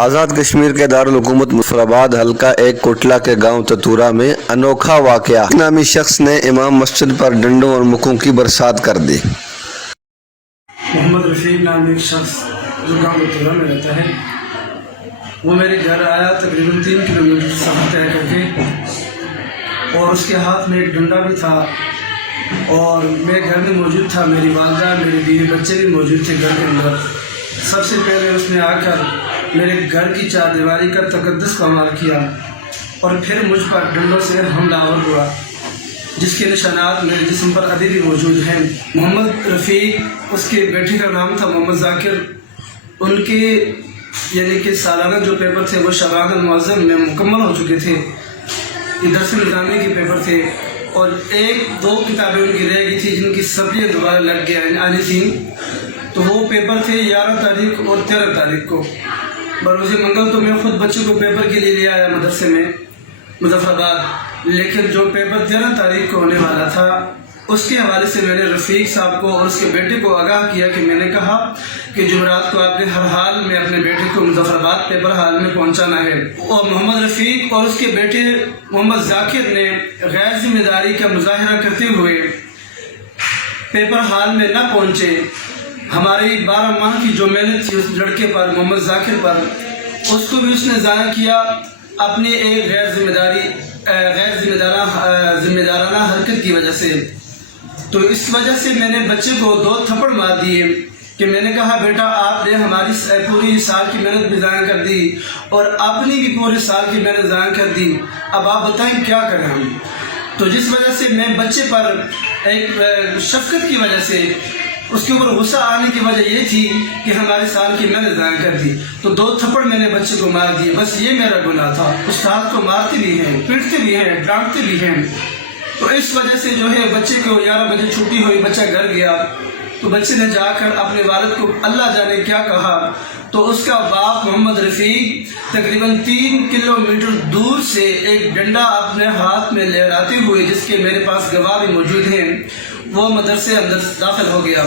آزاد کشمیر کے دارالحکومت مظفرآباد حلقہ ایک کوٹلہ کے گاؤں تتورا میں انوکھا واقعہ، نامی شخص نے امام مسجد پر ڈنڈوں اور مکوں کی برسات کر دی۔ محمد رفیق نام ایک شخص جو گاؤں تتورا میں رہتا ہے، وہ میرے گھر آیا تقریباً 3 کلومیٹر سفر طے کر کے، اور اس کے ہاتھ میں ایک ڈنڈا بھی تھا، اور میں گھر میں موجود تھا، میری والدہ میری بیوی بچے بھی موجود تھے گھر کے اندر۔ سب سے پہلے اس نے آ کر میرے گھر کی چار دیواری کا تقدس پامال کیا، اور پھر مجھ پر ڈنڈوں سے حملہ آور ہوا، جس کے نشانات میرے جسم پر ابھی بھی موجود ہیں۔ محمد رفیق، اس کے بیٹے کا نام تھا محمد ذاکر، ان کے یعنی کہ سالانہ جو پیپر تھے وہ شبان المعظم میں مکمل ہو چکے تھے، یہ درس نظامی کے پیپر تھے، اور 1-2 کتابیں ان کی رہ گئی تھی جن کی سبلیاں دوبارہ لگ گیا آنی تھیں، تو وہ پیپر تھے 11 تاریخ اور 13 تاریخ کو۔ بروز منگل تو میں خود بچوں کو پیپر کے لیے لے آیا مدرسے میں مظفرآباد، لیکن جو پیپر 13 تاریخ کو ہونے والا تھا اس کے حوالے سے میں نے رفیق صاحب کو اور اس کے بیٹے کو آگاہ کیا کہ میں نے کہا کہ جمعرات کو آپ نے ہر حال میں اپنے بیٹے کو مظفرآباد پیپر ہال میں پہنچانا ہے، اور محمد رفیق اور اس کے بیٹے محمد ذاکر نے غیر ذمہ داری کا مظاہرہ کرتے ہوئے پیپر ہال میں نہ پہنچے۔ ہماری 12 ماہ کی جو محنت تھی اس لڑکے پر، محمد ذاکر پر، اس کو بھی اس نے ضائع کیا اپنی ایک غیر ذمہ دارانہ حرکت کی وجہ سے۔ تو اس وجہ سے میں نے بچے کو 2 تھپڑ مار دیے کہ میں نے کہا بیٹا آپ نے ہماری پوری سال کی محنت بھی ضائع کر دی اور اپنی بھی پورے سال کی محنت ضائع کر دی، اب آپ بتائیں کیا کریں ہم۔ تو جس وجہ سے میں بچے پر ایک شفقت کی وجہ سے، اس کے اوپر غصہ آنے کی وجہ یہ تھی کہ ہمارے سال کی محنت ضائع کر دی، تو 2 تھپڑ میں نے بچے کو مار دیے، بس یہ میرا گناہ تھا۔ استاد کو مارتے بھی ہیں، پیٹتے بھی ہیں، ڈانٹتے بھی ہیں، تو اس وجہ سے جو ہے بچے کو 11 بجے چھٹی ہوئی، بچہ گھر گیا، تو بچے نے جا کر اپنے والد کو اللہ جانے کیا کہا، تو اس کا باپ محمد رفیق تقریباً 3 کلومیٹر دور سے ایک ڈنڈا اپنے ہاتھ میں لہراتے ہوئے، جس کے میرے پاس گواہ بھی موجود ہیں، وہ مدرسے اندر داخل ہو گیا،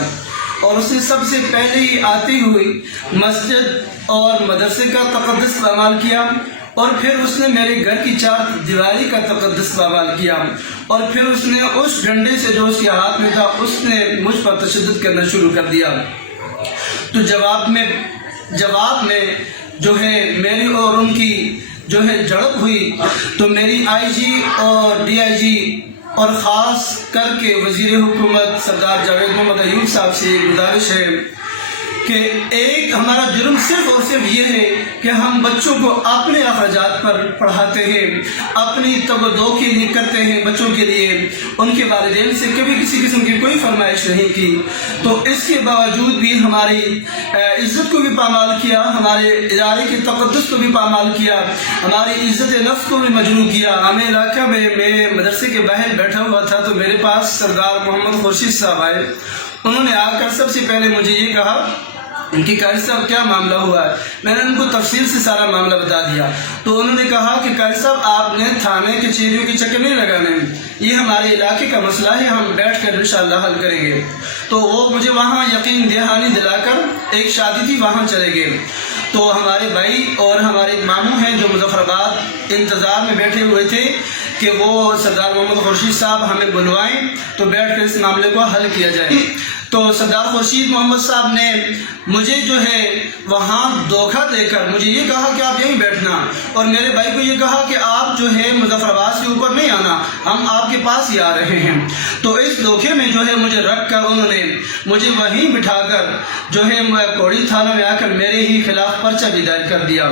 اور اس نے سب سے پہلے ہی آتے ہوئے مسجد اور مدرسے کا تقدس پامال کیا، اور پھر اس نے میرے گھر کی 4 دیواری کا تقدس پامال کیا، اور پھر اس نے اس ڈنڈے سے جو اس کے ہاتھ میں تھا اس نے مجھ پر تشدد کرنا شروع کر دیا۔ تو جواب میں جو ہے میری اور ان کی جو ہے جھڑپ ہوئی، تو میری IG اور DIG اور خاص کر کے وزیر حکومت سردار جاوید محمد ایوب صاحب سے یہ گزارش ہے کہ ایک ہمارا جرم صرف اور صرف یہ ہے کہ ہم بچوں کو اپنے اخراجات پر پڑھاتے ہیں، اپنی تگ-و-دو کے لیے کرتے ہیں بچوں کے لیے، ان کے والدین سے کبھی کسی قسم کی کوئی فرمائش نہیں کی، تو اس کے باوجود بھی ہماری عزت کو بھی پامال کیا، ہمارے ادارے کے تقدس کو بھی پامال کیا، ہماری عزت نفس کو بھی مجروح کیا۔ ہمیں علاقہ میں مدرسے کے باہر بیٹھا ہوا تھا، تو میرے پاس سردار محمد خورشید صاحب آئے، انہوں نے آ کر سب سے پہلے مجھے یہ کہا کہ قاری صاحب کیا معاملہ ہوا ہے۔ میں نے ان کو تفصیل سے سارا معاملہ بتا دیا، تو انہوں نے کہا کہ قاری صاحب آپ نے تھانے کے چیریوں کے چکر نہیں لگانے، یہ ہمارے علاقے کا مسئلہ ہے، ہم بیٹھ کر انشاءاللہ حل کریں گے۔ تو وہ مجھے وہاں یقین دہانی دلا کر، ایک شادی تھی وہاں چلے گئے، تو ہمارے بھائی اور ہمارے ماموں ہیں جو مظفرآباد انتظار میں بیٹھے ہوئے تھے کہ وہ سردار محمد خورشید صاحب ہمیں بلوائیں تو بیٹھ کر اس معاملے کو حل کیا جائے۔ تو سردار خورشید محمد صاحب نے مجھے جو ہے وہاں دھوکہ دے کر مجھے یہ کہا کہ آپ یہیں بیٹھنا، اور میرے بھائی کو یہ کہا کہ آپ جو ہے مظفرآباد سے اوپر نہیں آنا، ہم آپ کے پاس ہی آ رہے ہیں۔ تو اس دھوکے میں جو ہے مجھے رکھ کر انہوں نے مجھے وہیں بٹھا کر جو ہے کوڑی تھانہ میں آ کر میرے ہی خلاف پرچہ بھی دائر کر دیا۔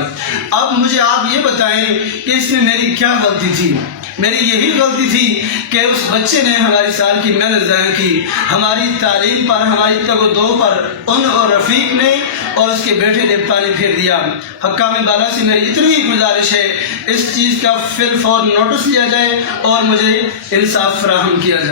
اب مجھے آپ یہ بتائیں کہ اس میں میری کیا غلطی تھی؟ میری یہی غلطی تھی کہ اس بچے نے ہماری سال کی محنت ضائع کی، ہماری تعلیم پر، ہماری تگ-و-دو پر ان اور رفیق نے اور اس کے بیٹے نے پانی پھیر دیا۔ حکام بالا سے میری اتنی گزارش ہے اس چیز کا فی الفور نوٹس لیا جائے اور مجھے انصاف فراہم کیا جائے۔